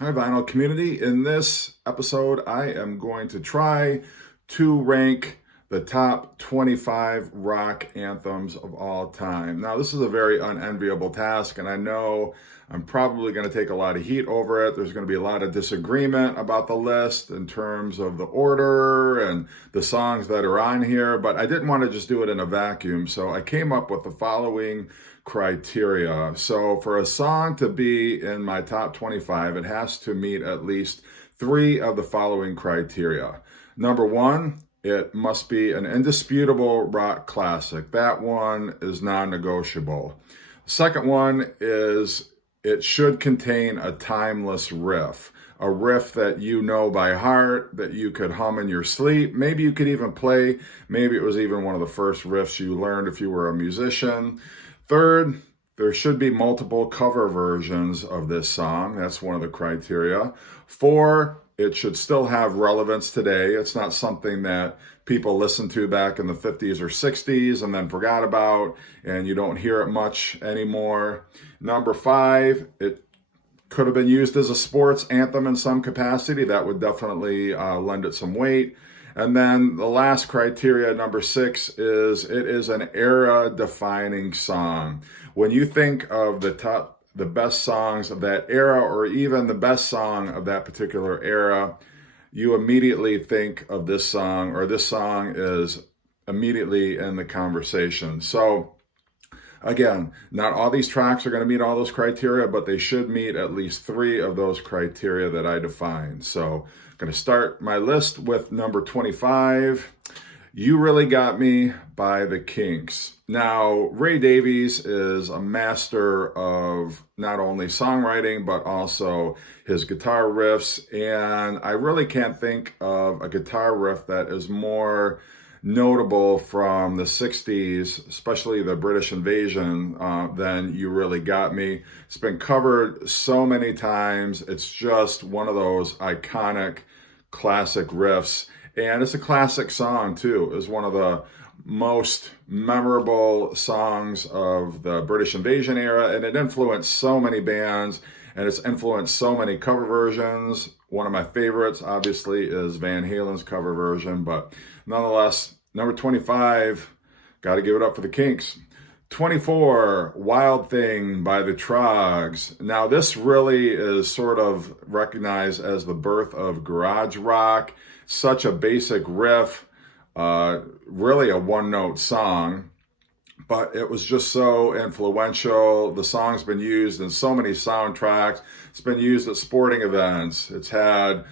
Hi, Vinyl community. In this episode, I am going to try to rank the top 25 rock anthems of all time. Now, this is a very unenviable task, and I know I'm probably going to take a lot of heat over it. There's going to be a lot of disagreement about the list in terms of the order and the songs that are on here, but I didn't want to just do it in a vacuum, so I came up with the following criteria. So for a song to be in my top 25, it has to meet at least three of the following criteria. Number one, it must be an indisputable rock classic. That one is non-negotiable. Second one is it should contain a timeless riff, a riff that you know by heart, that you could hum in your sleep. Maybe you could even play. Maybe it was even one of the first riffs you learned if you were a musician. Third, there should be multiple cover versions of this song. That's one of the criteria. Four, it should still have relevance today. It's not something that people listened to back in the 50s or 60s and then forgot about, and you don't hear it much anymore. Number five, it could have been used as a sports anthem in some capacity. That would definitely lend it some weight. And then the last criteria, number six, is it is an era-defining song. When you think of the best songs of that era, or even the best song of that particular era, you immediately think of this song, or this song is immediately in the conversation. So again, not all these tracks are going to meet all those criteria, but they should meet at least three of those criteria that I defined. So I'm going to start my list with number 25, You Really Got Me by the Kinks. Now, Ray Davies is a master of not only songwriting, but also his guitar riffs. And I really can't think of a guitar riff that is more notable from the 60s, especially the British invasion, then You Really Got Me. It's been covered so many times. It's just one of those iconic classic riffs. And it's a classic song too. It's one of the most memorable songs of the British invasion era, and it influenced so many bands, and it's influenced so many cover versions. One of my favorites, obviously, is Van Halen's cover version, but nonetheless, number 25, got to give it up for the Kinks. 24, Wild Thing by the Troggs. Now, this really is sort of recognized as the birth of garage rock. Such a basic riff, really a one-note song, but it was just so influential. The song's been used in so many soundtracks. It's been used at sporting events. It's had,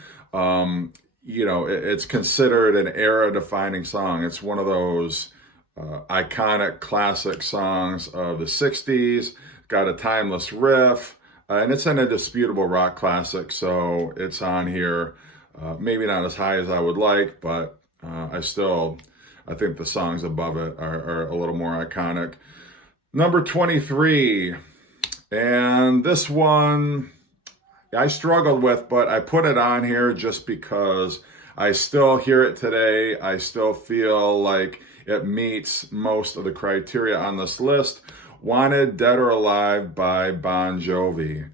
it's considered an era-defining song. It's one of those iconic classic songs of the 60s. Got a timeless riff, and it's an indisputable rock classic, so it's on here. Maybe not as high as I would like, but I think the songs above it are a little more iconic. Number 23, and this one I struggled with, but I put it on here just because I still hear it today. I still feel like it meets most of the criteria on this list. Wanted Dead or Alive by Bon Jovi.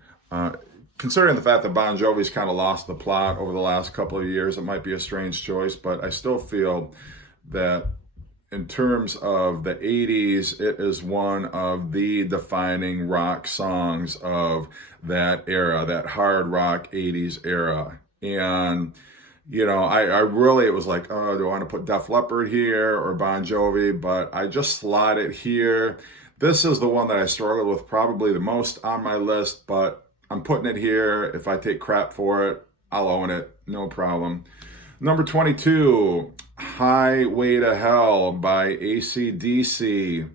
Considering the fact that Bon Jovi's kind of lost the plot over the last couple of years, it might be a strange choice, but I still feel that in terms of the 80s, it is one of the defining rock songs of that era, that hard rock 80s era. And, I really, it was like, oh, do I want to put Def Leppard here or Bon Jovi? But I just slot it here. This is the one that I struggled with probably the most on my list, but I'm putting it here. If I take crap for it, I'll own it. No problem. Number 22, Highway to Hell by AC/DC.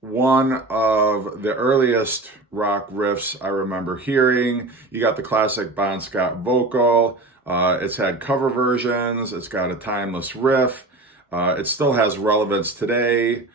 One of the earliest rock riffs I remember hearing. You got the classic Bon Scott vocal. It's had cover versions. It's got a timeless riff. It still has relevance today.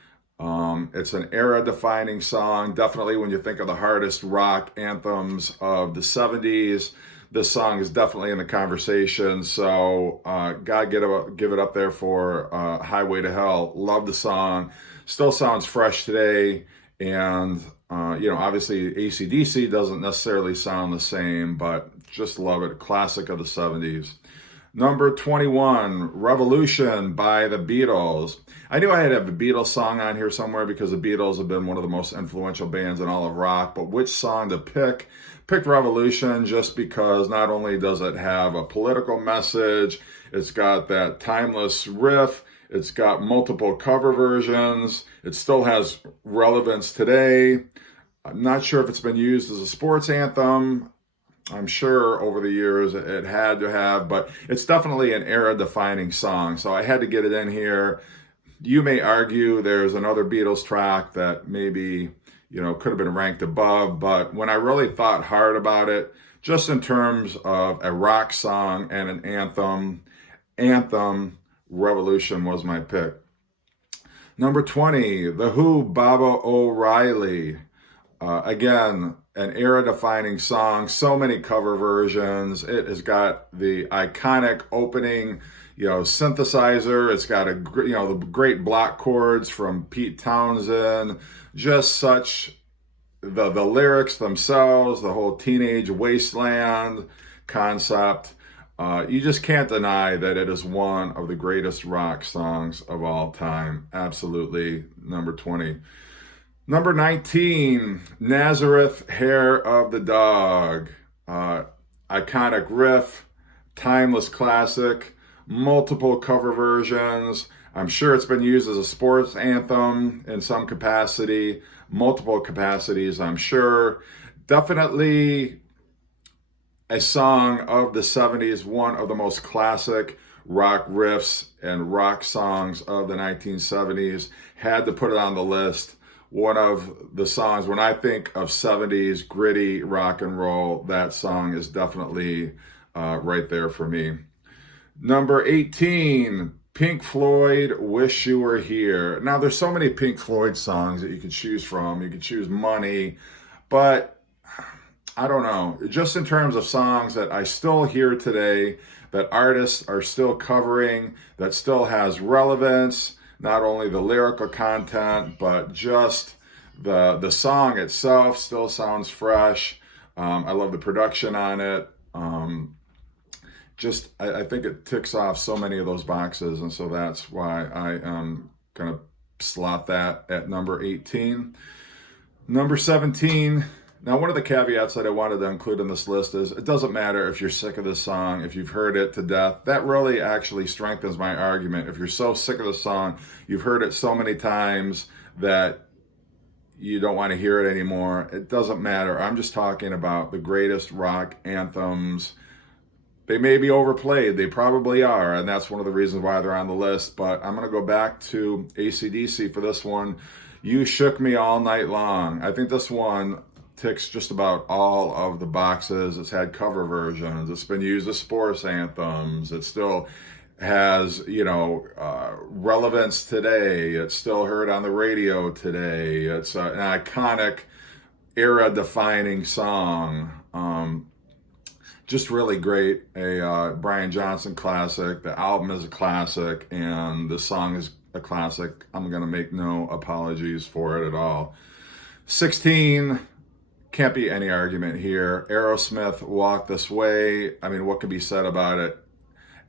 It's an era-defining song. Definitely when you think of the hardest rock anthems of the 70s, this song is definitely in the conversation. So gotta give it up there for Highway to Hell. Love the song. Still sounds fresh today. And Obviously AC/DC doesn't necessarily sound the same, but just love it. Classic of the 70s. Number 21, Revolution by the Beatles. I knew I had to have a Beatles song on here somewhere because the Beatles have been one of the most influential bands in all of rock, but which song to pick? Picked Revolution just because not only does it have a political message, it's got that timeless riff, it's got multiple cover versions, it still has relevance today. I'm not sure if it's been used as a sports anthem. I'm sure over the years it had to have, but it's definitely an era-defining song, so I had to get it in here. You may argue there's another Beatles track that maybe, could have been ranked above, but when I really thought hard about it, just in terms of a rock song and an anthem, Revolution was my pick. Number 20, The Who, Baba O'Reilly. Again, an era-defining song, so many cover versions. It has got the iconic opening, synthesizer. It's got the great block chords from Pete Townsend. Just such the lyrics themselves, the whole teenage wasteland concept. You just can't deny that it is one of the greatest rock songs of all time. Absolutely, number 20. Number 19, Nazareth, Hair of the Dog. Iconic riff, timeless classic, multiple cover versions. I'm sure it's been used as a sports anthem in some capacity, multiple capacities, I'm sure. Definitely a song of the 70s, one of the most classic rock riffs and rock songs of the 1970s. Had to put it on the list. One of the songs, when I think of 70s gritty rock and roll, that song is definitely right there for me. Number 18, Pink Floyd, Wish You Were Here. Now, there's so many Pink Floyd songs that you could choose from. You could choose Money, but I don't know. Just in terms of songs that I still hear today, that artists are still covering, that still has relevance, not only the lyrical content, but just the song itself still sounds fresh. I love the production on it. I think it ticks off so many of those boxes, and so that's why I am going to slot that at number 18. Number 17. Now, one of the caveats that I wanted to include in this list is it doesn't matter if you're sick of this song, if you've heard it to death. That really actually strengthens my argument. If you're so sick of the song, you've heard it so many times that you don't want to hear it anymore, it doesn't matter. I'm just talking about the greatest rock anthems. They may be overplayed. They probably are, and that's one of the reasons why they're on the list. But I'm going to go back to AC/DC for this one. You Shook Me All Night Long. I think this one ticks just about all of the boxes. It's had cover versions. It's been used as sports anthems. It still has, relevance today. It's still heard on the radio today. It's an iconic, era-defining song. Just really great. A Brian Johnson classic. The album is a classic, and the song is a classic. I'm going to make no apologies for it at all. 16. Can't be any argument here. Aerosmith, Walk This Way. I mean, what can be said about it?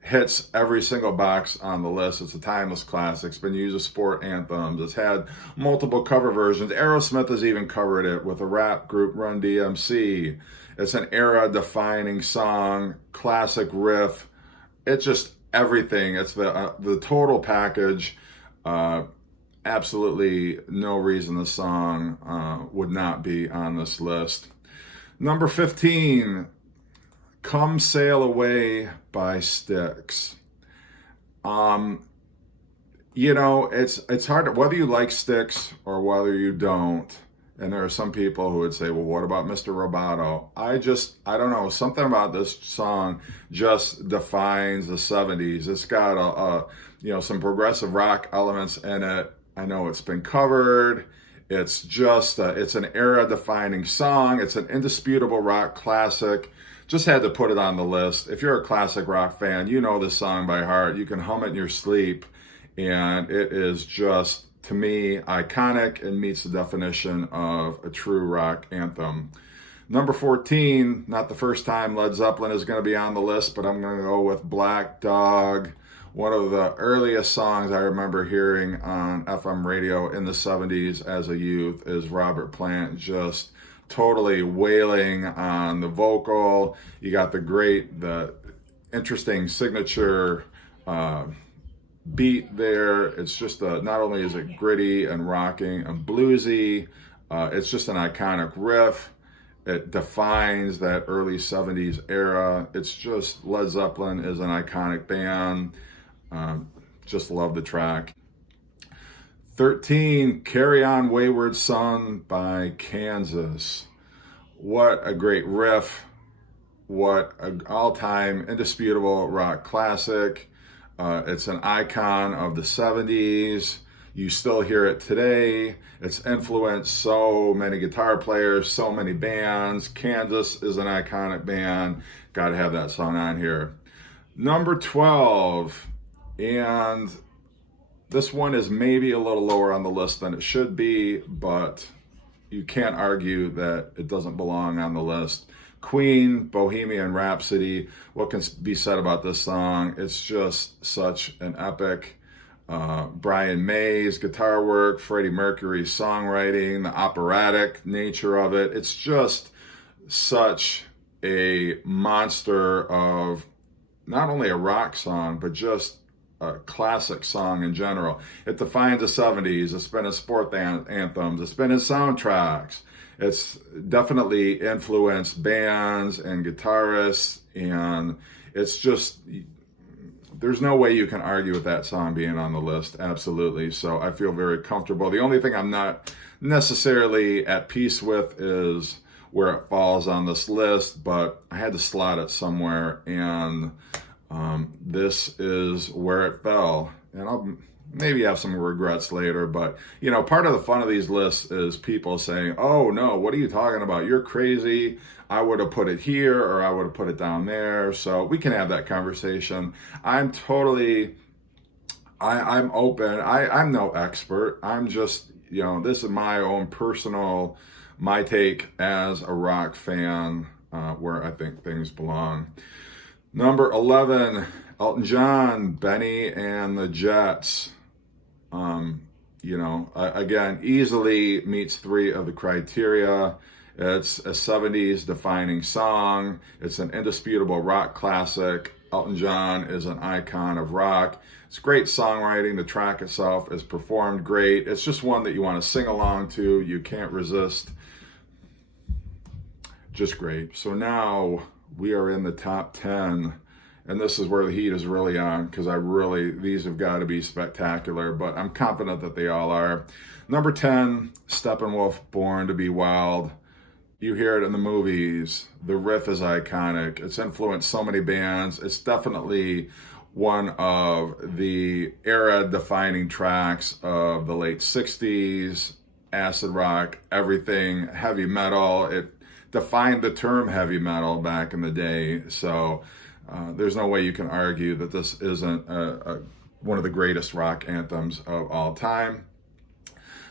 Hits every single box on the list. It's a timeless classic. It's been used as sport anthems. It's had multiple cover versions. Aerosmith has even covered it with a rap group, Run DMC. It's an era-defining song, classic riff. It's just everything. It's the total package. Absolutely no reason the song would not be on this list. Number 15, Come Sail Away by Styx. It's hard, whether you like Styx or whether you don't, and there are some people who would say, well, what about Mr. Roboto? I don't know, something about this song just defines the 70s. It's got some progressive rock elements in it. I know it's been covered. It's just, it's an era-defining song. It's an indisputable rock classic. Just had to put it on the list. If you're a classic rock fan, you know this song by heart. You can hum it in your sleep, and it is just to me, iconic and meets the definition of a true rock anthem. Number 14, not the first time Led Zeppelin is going to be on the list, but I'm going to go with Black Dog. One of the earliest songs I remember hearing on FM radio in the 70s as a youth is Robert Plant just totally wailing on the vocal. You got the interesting signature beat there. It's just not only is it gritty and rocking and bluesy, it's just an iconic riff. It defines that early 70s era. It's just, Led Zeppelin is an iconic band. Just love the track. 13, Carry On Wayward Son by Kansas. What a great riff. What an all-time indisputable rock classic. It's an icon of the 70s. You still hear it today. It's influenced so many guitar players, so many bands. Kansas is an iconic band. Got to have that song on here. Number 12, and this one is maybe a little lower on the list than it should be, but you can't argue that it doesn't belong on the list. Queen, Bohemian Rhapsody. What can be said about this song? It's just such an epic. Brian May's guitar work, Freddie Mercury's songwriting, the operatic nature of it. It's just such a monster of not only a rock song, but just a classic song in general. It defines the 70s. It's been in sport anthems. It's been in soundtracks. It's definitely influenced bands and guitarists, and it's just, there's no way you can argue with that song being on the list. Absolutely. So I feel very comfortable. The only thing I'm not necessarily at peace with is where it falls on this list, but I had to slot it somewhere, and this is where it fell. And I'll maybe have some regrets later, but you know, part of the fun of these lists is people saying, oh no, what are you talking about? You're crazy. I would have put it here, or I would have put it down there. So we can have that conversation. I'm open. I'm no expert. I'm just, you know, this is my own personal, my take as a rock fan, where I think things belong. Number 11, Elton John, Benny and the Jets. Again, easily meets 3 of the criteria. It's a 70s defining song. It's an indisputable rock classic. Elton John is an icon of rock. It's great songwriting. The track itself is performed great. It's just one that you want to sing along to. You can't resist. Just great. So now we are in the top 10. And this is where the heat is really on, because these have got to be spectacular, but I'm confident that they all are. Number 10, Steppenwolf, Born to Be Wild. You hear it in the movies. The riff is iconic. It's influenced so many bands. It's definitely one of the era-defining tracks of the late 60s, acid rock, everything, heavy metal. It defined the term heavy metal back in the day, so there's no way you can argue that this isn't one of the greatest rock anthems of all time.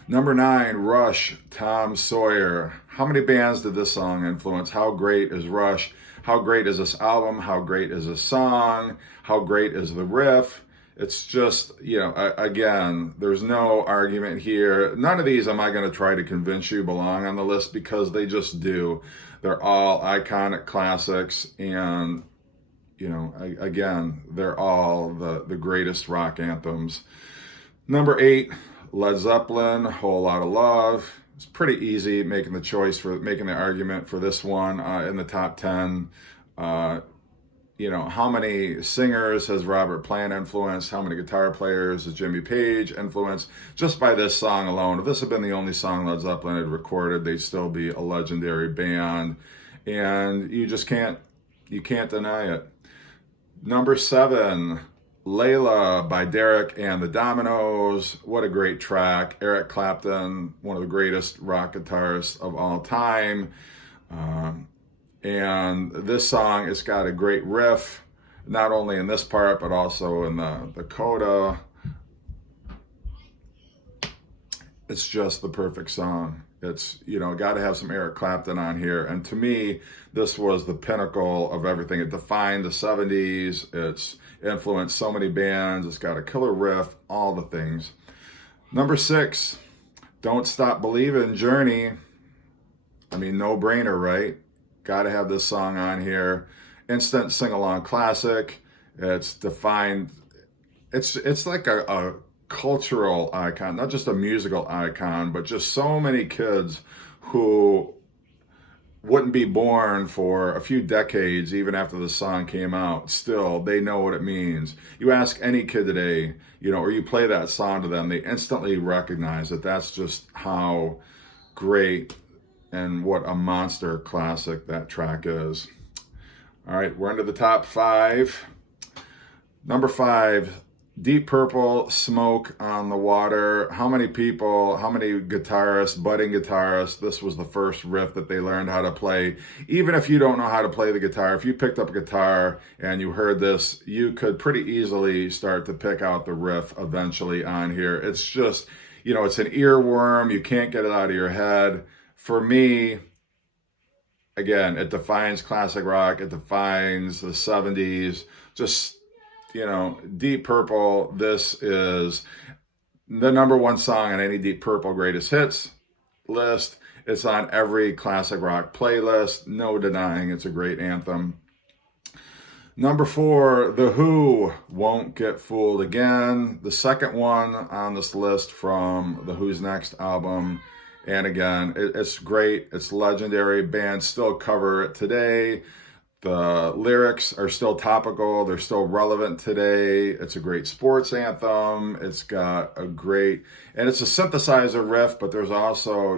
Number 9, Rush, Tom Sawyer. How many bands did this song influence? How great is Rush? How great is this album? How great is this song? How great is the riff? It's just, again, there's no argument here. None of these am I going to try to convince you belong on the list, because they just do. They're all iconic classics, and again, they're all the greatest rock anthems. Number 8, Led Zeppelin, Whole Lotta Love. It's pretty easy making the argument for this one in the top 10. How many singers has Robert Plant influenced? How many guitar players has Jimmy Page influenced? Just by this song alone, if this had been the only song Led Zeppelin had recorded, they'd still be a legendary band. And you can't deny it. Number 7, Layla by Derek and the Dominoes. What a great track. Eric Clapton, one of the greatest rock guitarists of all time. And this song, it's got a great riff, not only in this part, but also in the coda. it's just the perfect song. It's, got to have some Eric Clapton on here. And to me, this was the pinnacle of everything. It defined the 70s. It's influenced so many bands. It's got a killer riff, all the things. Number 6, Don't Stop Believin', Journey. I mean, no brainer, right? Got to have this song on here. Instant sing-along classic. It's defined. It's like a cultural icon, not just a musical icon, but just so many kids who wouldn't be born for a few decades, even after the song came out, still, they know what it means. You ask any kid today, or you play that song to them, they instantly recognize that that's just how great and what a monster classic that track is. All right, we're into the top 5. Number 5, Deep Purple, Smoke on the Water. How many guitarists, budding guitarists, this was the first riff that they learned how to play. Even if you don't know how to play the guitar, if you picked up a guitar and you heard this, you could pretty easily start to pick out the riff eventually on here. It's just, it's an earworm. You can't get it out of your head. For me, again, it defines classic rock. It defines the 70s. Just, Deep Purple, this is the number 1 song on any Deep Purple greatest hits list. It's on every classic rock playlist. No denying it's a great anthem. Number 4, The Who, Won't Get Fooled Again. The second one on this list from the Who's Next album. And again, it's great. It's legendary. Bands still cover it today. The lyrics are still topical. They're still relevant today. It's a great sports anthem. It's got and it's a synthesizer riff, but there's also,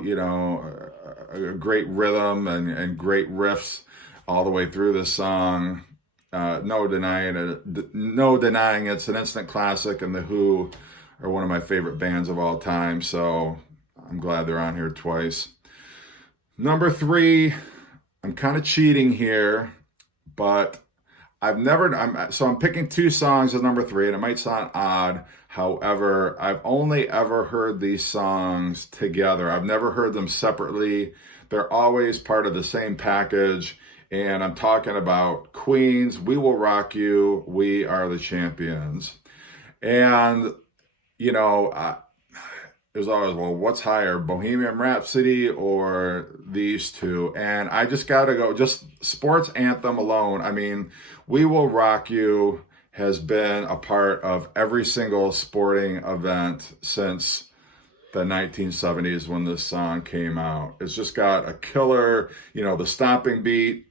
a great rhythm and great riffs all the way through this song. No denying it's an instant classic, and The Who are one of my favorite bands of all time. So I'm glad they're on here twice. Number 3, I'm kind of cheating here, but I'm picking 2 songs as number 3, and it might sound odd. However, I've only ever heard these songs together. I've never heard them separately. They're always part of the same package. And I'm talking about Queen's We Will Rock You, We Are the Champions. And, there's always, well, what's higher, Bohemian Rhapsody or these two? And I just got to go, just sports anthem alone. I mean, We Will Rock You has been a part of every single sporting event since the 1970s when this song came out. It's just got a killer, the stomping beat.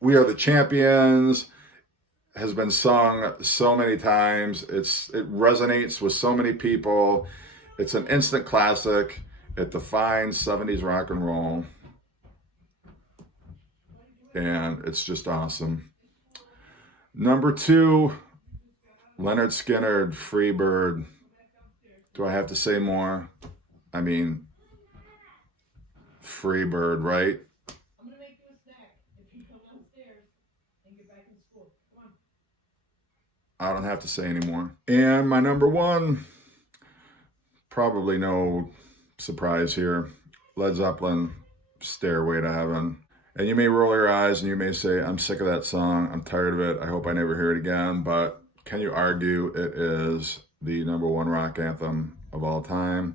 We Are the Champions has been sung so many times. It resonates with so many people. It's an instant classic. It defines 70s rock and roll. And it's just awesome. Number 2, Leonard Skinner, Free Bird. Do I have to say more? I mean, Free Bird, right? I'm going to make you a snack if you come downstairs and get back in school. Come on. I don't have to say anymore. And my number 1, probably no surprise here, Led Zeppelin, Stairway to Heaven. And you may roll your eyes and you may say, I'm sick of that song. I'm tired of it. I hope I never hear it again. But can you argue it is the number 1 rock anthem of all time?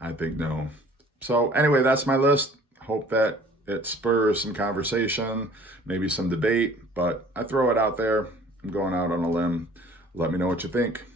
I think no. So anyway, that's my list. Hope that it spurs some conversation, maybe some debate, but I throw it out there. I'm going out on a limb. Let me know what you think.